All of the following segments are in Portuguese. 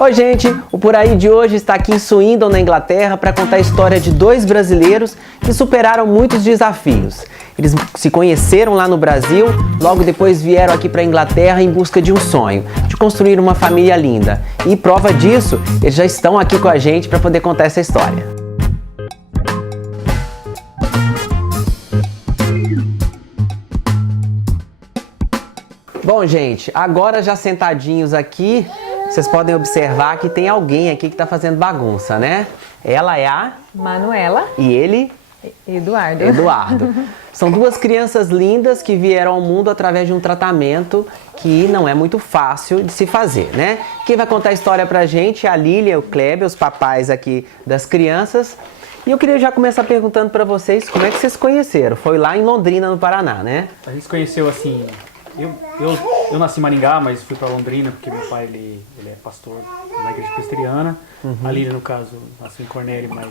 Oi gente, o Por Aí de hoje está aqui em Swindon, na Inglaterra, para contar a história de dois brasileiros que superaram muitos desafios. Eles se conheceram lá no Brasil, logo depois vieram aqui para a Inglaterra em busca de um sonho, de construir uma família linda. E prova disso, eles já estão aqui com a gente para poder contar essa história. Bom gente, agora já sentadinhos aqui, vocês podem observar que tem alguém aqui que está fazendo bagunça, né? Ela é a Manuela e ele? Eduardo. São duas crianças lindas que vieram ao mundo através de um tratamento que não é muito fácil de se fazer, né? Quem vai contar a história pra gente é a Lília e o Kleber, os papais aqui das crianças. E eu queria já começar perguntando pra vocês como é que vocês se conheceram. Foi lá em Londrina, no Paraná, né? A gente se conheceu assim... Eu nasci em Maringá, mas fui para Londrina porque meu pai ele é pastor na igreja presbiteriana. A Lília, no caso, nasceu em Cornélio, mas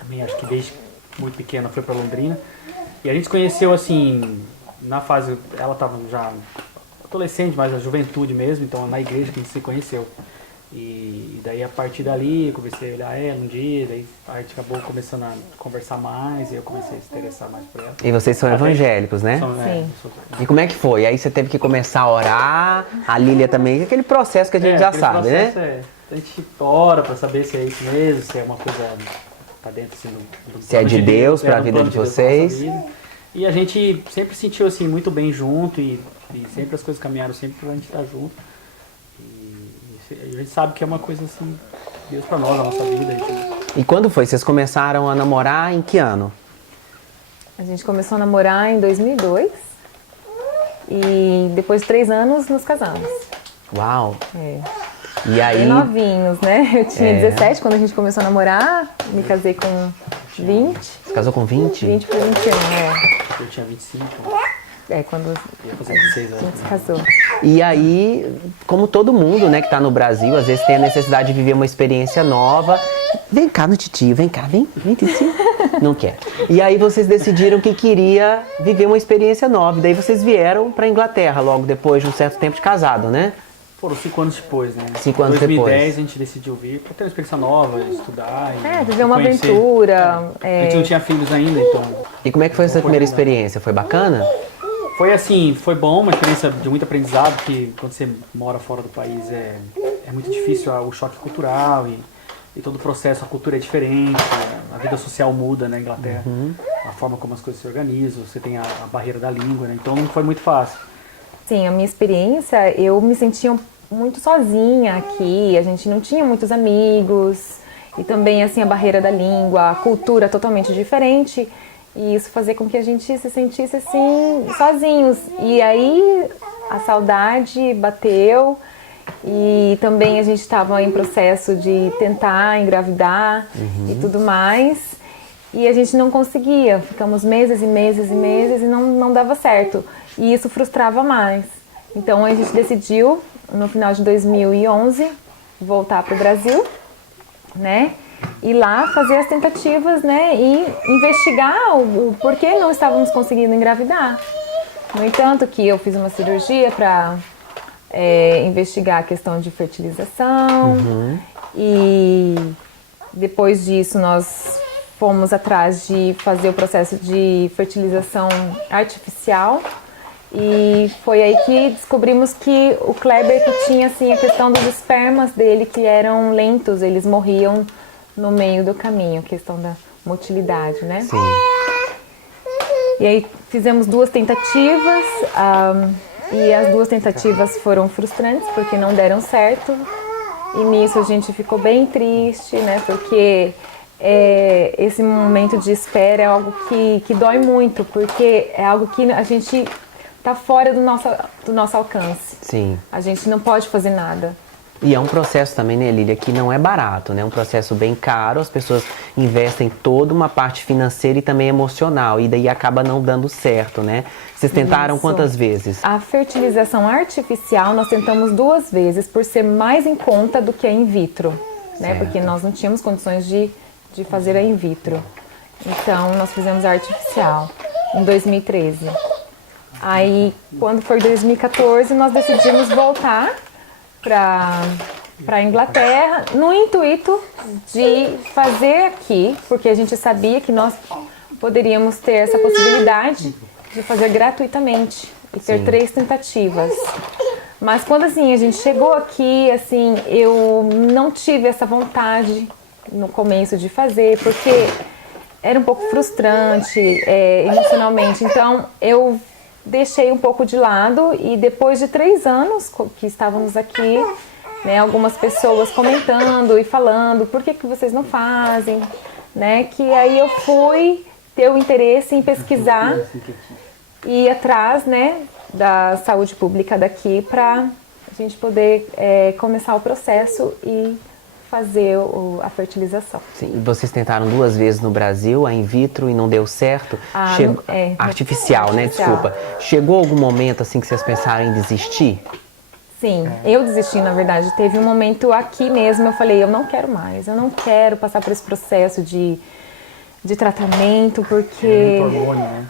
também acho que desde muito pequena foi para Londrina. E a gente se conheceu assim, na fase, ela estava já adolescente, mas a juventude mesmo, então na igreja que a gente se conheceu. E daí a partir dali eu comecei a olhar ela um dia, daí a gente acabou começando a conversar mais e eu comecei a se interessar mais por ela. E vocês são evangélicos, né? Sim. E como é que foi? Aí você teve que começar a orar, a Lília também, aquele processo que a gente já sabe, né? A gente ora para saber se é isso mesmo, se é uma coisa tá dentro assim, do Se é de Deus para a vida de vocês. E a gente sempre sentiu assim muito bem junto e sempre as coisas caminharam sempre pra gente estar junto. A gente sabe que é uma coisa assim, Deus pra nós, a nossa vida. E quando foi? Vocês começaram a namorar em que ano? A gente começou a namorar em 2002 e depois de 3 anos nos casamos. Uau! É. E aí? Bem novinhos, né? Eu tinha 17 quando a gente começou a namorar, me casei com 20. Você casou com 20? 20 para 21, Eu tinha 25. quando Ia fazer 16 a anos. gente se casou. E aí, como todo mundo, né, que tá no Brasil, às vezes tem a necessidade de viver uma experiência nova. Vem cá no titio, vem cá, vem titio. Não quer. E aí vocês decidiram que queria viver uma experiência nova. E daí vocês vieram pra Inglaterra logo depois de um certo tempo de casado, né? Foram 5 anos depois, né? 5 anos depois. Em 2010 depois. a gente decidiu vir pra ter uma experiência nova, estudar. Viver uma conhecer. aventura. A gente não tinha filhos ainda, então... E como é que foi essa primeira experiência? Foi bacana? Foi assim, foi bom, uma experiência de muito aprendizado, que quando você mora fora do país é muito difícil o choque cultural e todo o processo, a cultura é diferente, a vida social muda na Inglaterra, a forma como as coisas se organizam, você tem a barreira da língua, né? Então não foi muito fácil. Sim, a minha experiência, eu me sentia muito sozinha aqui, a gente não tinha muitos amigos, e também assim a barreira da língua, a cultura totalmente diferente, e isso fazia com que a gente se sentisse assim, sozinhos. E aí a saudade bateu, e também a gente estava em processo de tentar engravidar e tudo mais, e a gente não conseguia, ficamos meses e meses e meses e não dava certo. E isso frustrava mais. Então a gente decidiu, no final de 2011, voltar para o Brasil, né? E lá fazer as tentativas, né? E investigar o porquê não estávamos conseguindo engravidar. No entanto, que eu fiz uma cirurgia para investigar a questão de fertilização. E depois disso nós fomos atrás de fazer o processo de fertilização artificial. E foi aí que descobrimos que o Kleber que tinha assim a questão dos espermas dele que eram lentos, eles morriam no meio do caminho, a questão da motilidade, né? Sim. E aí fizemos 2 tentativas e as 2 tentativas foram frustrantes porque não deram certo. E nisso a gente ficou bem triste, né? Porque esse momento de espera é algo que dói muito, porque é algo que a gente tá fora do nosso alcance. Sim. A gente não pode fazer nada. E é um processo também, né, Lília, que não é barato, né? É um processo bem caro, as pessoas investem toda uma parte financeira e também emocional, e daí acaba não dando certo, né? Vocês tentaram quantas vezes? A fertilização artificial nós tentamos 2 vezes, por ser mais em conta do que a in vitro, né? Porque nós não tínhamos condições de fazer a in vitro. Então, nós fizemos a artificial em 2013. Aí, quando foi 2014, nós decidimos voltar para para a Inglaterra no intuito de fazer aqui, porque a gente sabia que nós poderíamos ter essa possibilidade de fazer gratuitamente e ter 3 tentativas. Mas quando assim a gente chegou aqui, assim, eu não tive essa vontade no começo de fazer, porque era um pouco frustrante emocionalmente. Então eu deixei um pouco de lado e depois de 3 anos que estávamos aqui, né, algumas pessoas comentando e falando, por que vocês não fazem, né, que aí eu fui ter o interesse em pesquisar e ir atrás, né, da saúde pública daqui para a gente poder começar o processo e fazer a fertilização. Sim, vocês tentaram 2 vezes no Brasil, a in vitro, e não deu certo. Artificial, né? Desculpa. Chegou algum momento assim que vocês pensaram em desistir? Sim, eu desisti, na verdade. Teve um momento aqui mesmo, eu falei, eu não quero mais, eu não quero passar por esse processo de tratamento, porque... É muito hormônio, né?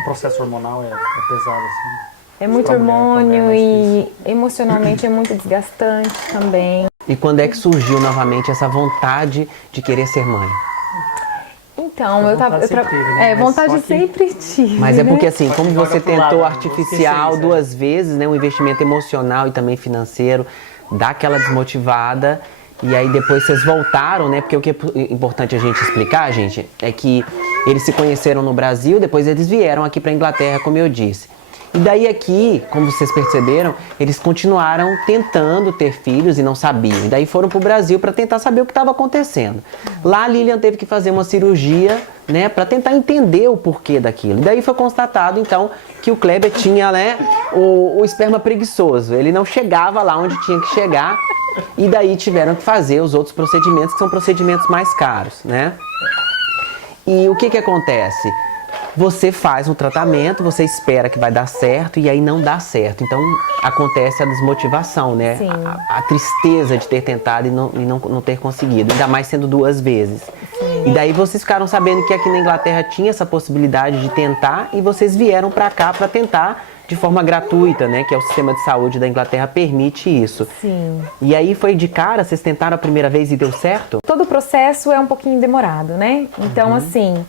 O processo hormonal é pesado, assim. É muito hormônio e emocionalmente é muito desgastante também. E quando é que surgiu novamente essa vontade de querer ser mãe? Então, vontade sempre tive. Mas é porque né? assim, como você tentou artificial 2 vezes, né, um investimento emocional e também financeiro, dá aquela desmotivada, e aí depois vocês voltaram, né, porque o que é importante a gente explicar, gente, é que eles se conheceram no Brasil, depois eles vieram aqui para a Inglaterra, como eu disse. E daí aqui, como vocês perceberam, eles continuaram tentando ter filhos e não sabiam. E daí foram para o Brasil para tentar saber o que estava acontecendo. Lá a Lilian teve que fazer uma cirurgia, né, para tentar entender o porquê daquilo. E daí foi constatado, então, que o Kleber tinha, né, o esperma preguiçoso. Ele não chegava lá onde tinha que chegar. E daí tiveram que fazer os outros procedimentos, que são procedimentos mais caros, né? E o que que acontece? Você faz um tratamento, você espera que vai dar certo e aí não dá certo. Então acontece a desmotivação, né? A tristeza de ter tentado e não ter conseguido, ainda mais sendo 2 vezes. Sim. E daí vocês ficaram sabendo que aqui na Inglaterra tinha essa possibilidade de tentar e vocês vieram para cá para tentar de forma gratuita, né? Que é o sistema de saúde da Inglaterra permite isso. Sim. E aí foi de cara, vocês tentaram a primeira vez e deu certo? Todo o processo é um pouquinho demorado, né? Então assim...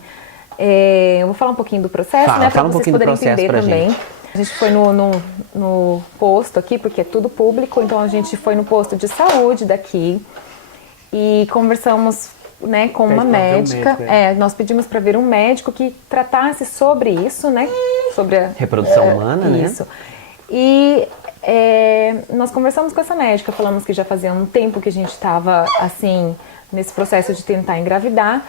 eu vou falar um pouquinho do processo, né, para vocês poderem entender também. Gente. A gente foi no posto aqui, porque é tudo público, então a gente foi no posto de saúde daqui e conversamos, né, com uma médica. Nós pedimos para ver um médico que tratasse sobre isso, né, sobre a reprodução humana, isso. né? E nós conversamos com essa médica, falamos que já fazia um tempo que a gente estava assim nesse processo de tentar engravidar.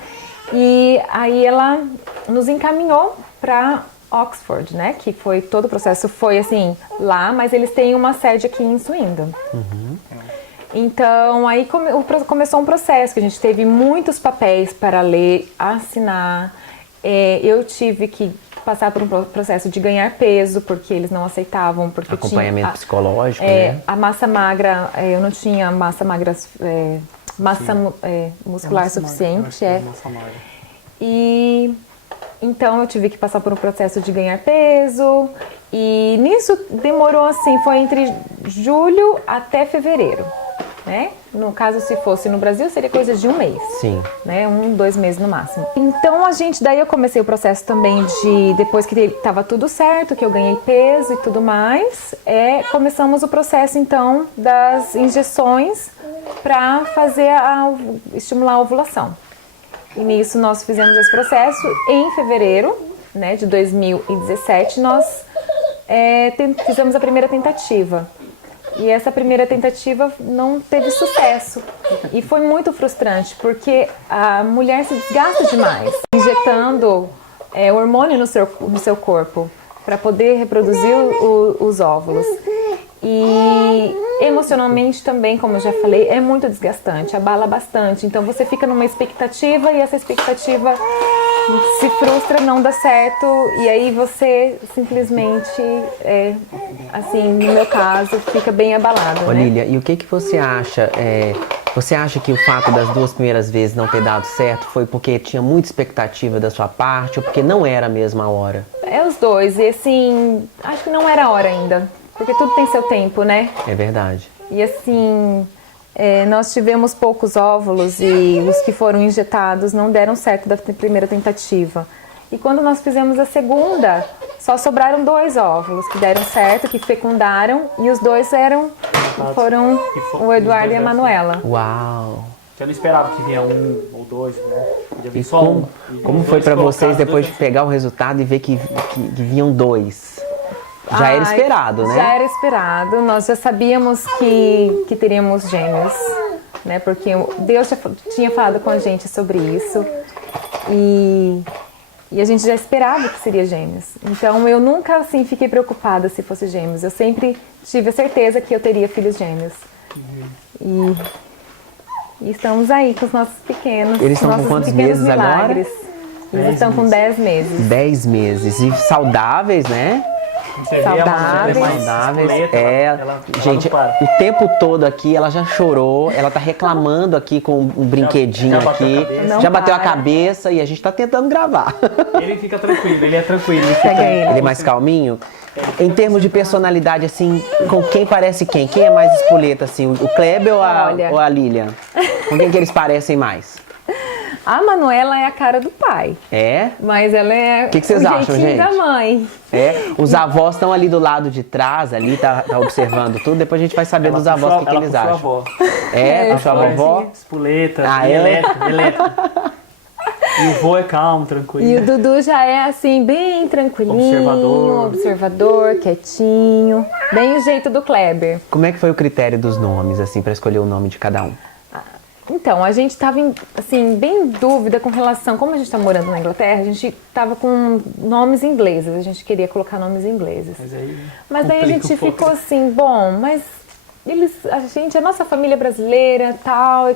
E aí ela nos encaminhou para Oxford, né? Que foi todo o processo foi assim lá, mas eles têm uma sede aqui em Swindon. Então aí começou um processo que a gente teve muitos papéis para ler, assinar. Eu tive que passar por um processo de ganhar peso porque eles não aceitavam, porque acompanhamento psicológico, né? A massa magra, eu não tinha massa magra. Massa muscular suficiente, E então eu tive que passar por um processo de ganhar peso e nisso demorou assim, foi entre julho até fevereiro, né? No caso, se fosse no Brasil, seria coisa de 1 mês. Sim. Né? 1, 2 meses no máximo. Então daí eu comecei o processo também depois que estava tudo certo, que eu ganhei peso e tudo mais, começamos o processo então das injeções para estimular a ovulação. E nisso nós fizemos esse processo em fevereiro, né, de 2017, nós fizemos a primeira tentativa. E essa primeira tentativa não teve sucesso. E foi muito frustrante, porque a mulher se desgasta demais, injetando hormônio no seu corpo para poder reproduzir os óvulos. E emocionalmente também, como eu já falei, é muito desgastante, abala bastante. Então você fica numa expectativa e essa expectativa se frustra, não dá certo. E aí você simplesmente, assim, no meu caso, fica bem abalado. Ô, Lília, e o que você acha? Você acha que o fato das 2 primeiras vezes não ter dado certo foi porque tinha muita expectativa da sua parte ou porque não era a mesma hora? É os dois. E assim, acho que não era a hora ainda. Porque tudo tem seu tempo, né? É verdade. E assim, Nós tivemos poucos óvulos e os que foram injetados não deram certo da primeira tentativa. E quando nós fizemos a segunda, só sobraram 2 óvulos que deram certo, que fecundaram, e os 2 foram o Eduardo e a Manuela. Uau! Eu não esperava que vinha 1 ou 2, né? Podia vir E só um. como foi para vocês depois de pegar o resultado e ver que vinham 2? Já era esperado, né? Já era esperado. Nós já sabíamos que teríamos gêmeos, né? Porque Deus já tinha falado com a gente sobre isso. E a gente já esperava que seria gêmeos. Então eu nunca assim fiquei preocupada se fosse gêmeos. Eu sempre tive a certeza que eu teria filhos gêmeos. E estamos aí com os nossos pequenos. Eles estão com quantos meses milagres. agora? Eles estão com 10 meses. 10 meses. E saudáveis, né? Você vê a Manuela, Saudáveis. ela Gente, não para. o tempo todo aqui ela já chorou, ela tá reclamando aqui com um brinquedinho já bateu aqui. a cabeça. Não Já bateu a para. cabeça e a gente tá tentando gravar. Ele fica tranquilo, ele é tranquilo. Ele Pega ele. Ele é mais calminho. Em termos de personalidade, assim, com quem parece quem? Quem é mais espoleta, assim? O Kleber ou Olha. a Lilian? Com quem que eles parecem mais? A Manuela é a cara do pai, É? mas ela é Que vocês o acham, jeitinho gente? da mãe. É? Os avós estão ali do lado de trás, ali, tá observando tudo. Depois a gente vai saber dos avós o que eles acham. Avó. É? Puxou a vovó? Espoleta, Ah, é? elétrica. E o vô é calmo, tranquilo. E o Dudu já é assim, bem tranquilinho, observador, quietinho. Bem o jeito do Kleber. Como é que foi o critério dos nomes, assim, pra escolher o nome de cada um? Então, a gente estava assim, bem em dúvida com relação... Como a gente está morando na Inglaterra, a gente estava com nomes ingleses. A gente queria colocar nomes ingleses. Mas aí a gente ficou assim, bom, mas a nossa família brasileira, tal,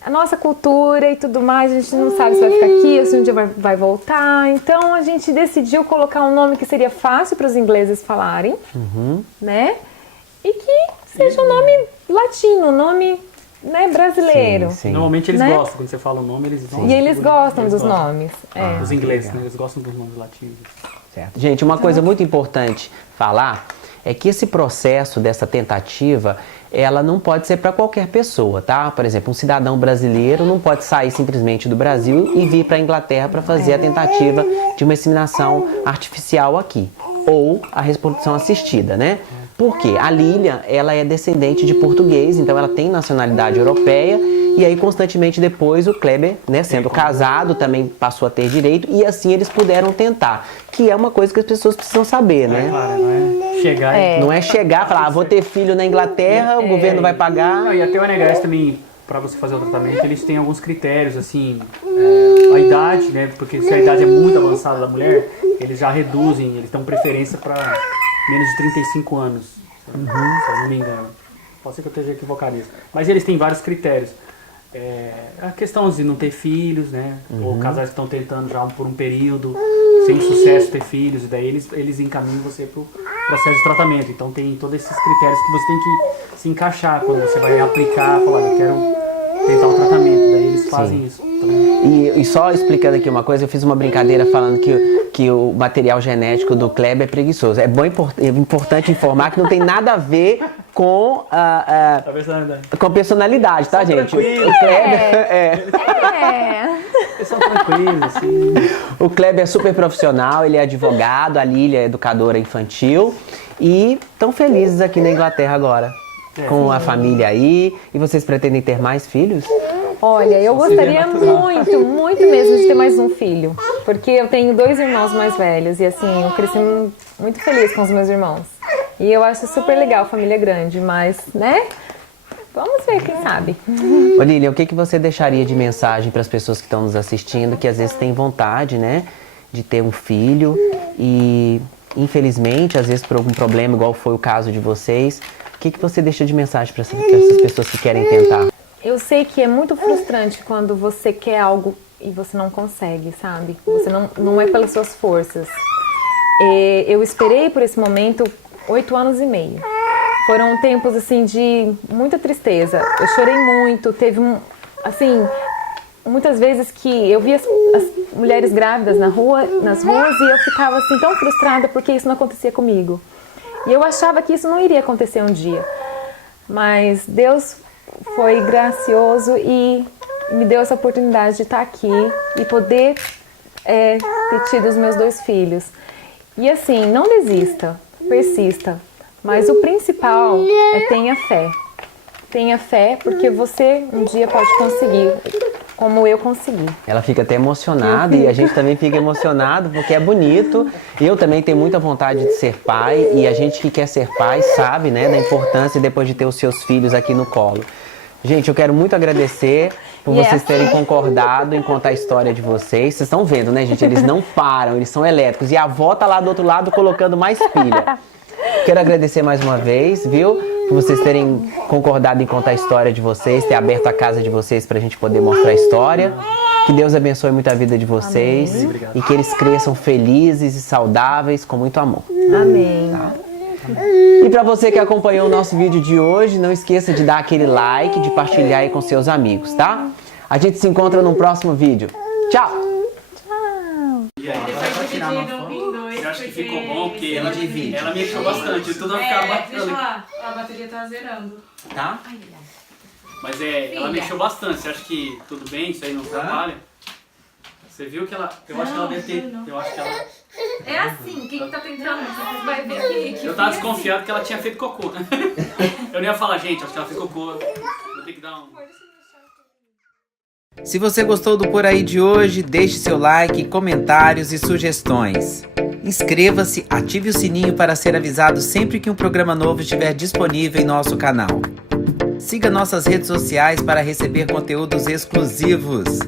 a nossa cultura e tudo mais, a gente não sabe se vai ficar aqui ou se um dia vai voltar. Então a gente decidiu colocar um nome que seria fácil para os ingleses falarem, né? E que seja um nome latino, um nome, né, brasileiro. Sim. Normalmente eles Né? gostam, quando você fala o nome, eles vão. E eles gostam dos nomes. Os ingleses, né? Eles gostam dos nomes latinos. Certo. Gente, uma coisa muito importante falar é que esse processo dessa tentativa, ela não pode ser para qualquer pessoa, tá? Por exemplo, um cidadão brasileiro não pode sair simplesmente do Brasil e vir para a Inglaterra para fazer a tentativa de uma inseminação artificial aqui, ou a reprodução assistida, né? Por quê? A Lilian, ela é descendente de português, então ela tem nacionalidade europeia, e aí constantemente depois o Kleber, né, sendo casado, também passou a ter direito, e assim eles puderam tentar, que é uma coisa que as pessoas precisam saber, né? Claro, não é chegar e... Não é chegar e falar, vou ter filho na Inglaterra, o governo vai pagar. E até o NHS também, para você fazer o tratamento, eles têm alguns critérios, assim, a idade, né? Porque se a idade é muito avançada da mulher, eles já reduzem, eles dão preferência para menos de 35 anos, se eu não me engano. Pode ser que eu esteja equivocado nisso. Mas eles têm vários critérios. A questão de não ter filhos, né? Ou casais que estão tentando já por um período, sem sucesso ter filhos, e daí eles encaminham você para o processo de tratamento. Então tem todos esses critérios que você tem que se encaixar quando você vai aplicar, falar, eu quero tentar o tratamento, daí eles fazem isso. E só explicando aqui uma coisa, eu fiz uma brincadeira falando que o material genético do Kleber é preguiçoso. É importante informar que não tem nada a ver com com personalidade, tá, gente? O Kleber Eles são tranquilos, assim. O Kleber é super profissional, ele é advogado, a Lília é educadora infantil e estão felizes aqui na Inglaterra agora. Com a família aí. E vocês pretendem ter mais filhos? Olha, eu gostaria muito, muito mesmo de ter mais um filho. Porque eu tenho 2 irmãos mais velhos e assim, eu cresci muito feliz com os meus irmãos. E eu acho super legal, família grande, mas, né? Vamos ver, quem sabe. Ô Lilian, o que você deixaria de mensagem para as pessoas que estão nos assistindo, que às vezes têm vontade, né, de ter um filho e, infelizmente, às vezes por algum problema, igual foi o caso de vocês, o que você deixa de mensagem para essas pessoas que querem tentar? Eu sei que é muito frustrante quando você quer algo e você não consegue, sabe? Você não é pelas suas forças. Eu esperei por esse momento 8 anos e meio. Foram tempos, assim, de muita tristeza. Eu chorei muito, teve assim, muitas vezes que eu via as mulheres grávidas nas ruas e eu ficava, assim, tão frustrada porque isso não acontecia comigo. E eu achava que isso não iria acontecer um dia. Mas Deus foi gracioso e me deu essa oportunidade de estar aqui e poder ter tido os meus 2 filhos. E assim, não desista, persista, mas o principal é tenha fé. Tenha fé porque você um dia pode conseguir, como eu consegui. Ela fica até emocionada e a gente também fica emocionado porque é bonito. Eu também tenho muita vontade de ser pai e a gente que quer ser pai sabe, né, da importância depois de ter os seus filhos aqui no colo. Gente, eu quero muito agradecer por vocês terem concordado em contar a história de vocês. Vocês estão vendo, né, gente? Eles não param, eles são elétricos. E a avó tá lá do outro lado colocando mais pilha. Quero agradecer mais uma vez, viu? Por vocês terem concordado em contar a história de vocês, ter aberto a casa de vocês pra gente poder mostrar a história. Que Deus abençoe muito a vida de vocês. E que eles cresçam felizes e saudáveis, com muito amor. Amém. Tá? E para você que acompanhou o nosso vídeo de hoje, não esqueça de dar aquele like, de partilhar aí com seus amigos, tá? A gente se encontra no próximo vídeo. Tchau! E aí, você acha que ficou bom? Porque ela mexeu bastante, tudo vai ficar batendo. Deixa lá, a bateria tá zerando. Tá? Mas ela mexeu bastante, você acha que tudo bem? Isso aí não trabalha? Você viu que ela. Eu acho que ela deve ter. Eu acho que ela. É assim, quem tá tentando, você vai ver que Eu tava desconfiado que ela tinha feito cocô. Eu nem ia falar, gente, acho que ela fez cocô. Vou ter que dar um. Se você gostou do Por Aí de hoje, deixe seu like, comentários e sugestões. Inscreva-se, ative o sininho para ser avisado sempre que um programa novo estiver disponível em nosso canal. Siga nossas redes sociais para receber conteúdos exclusivos.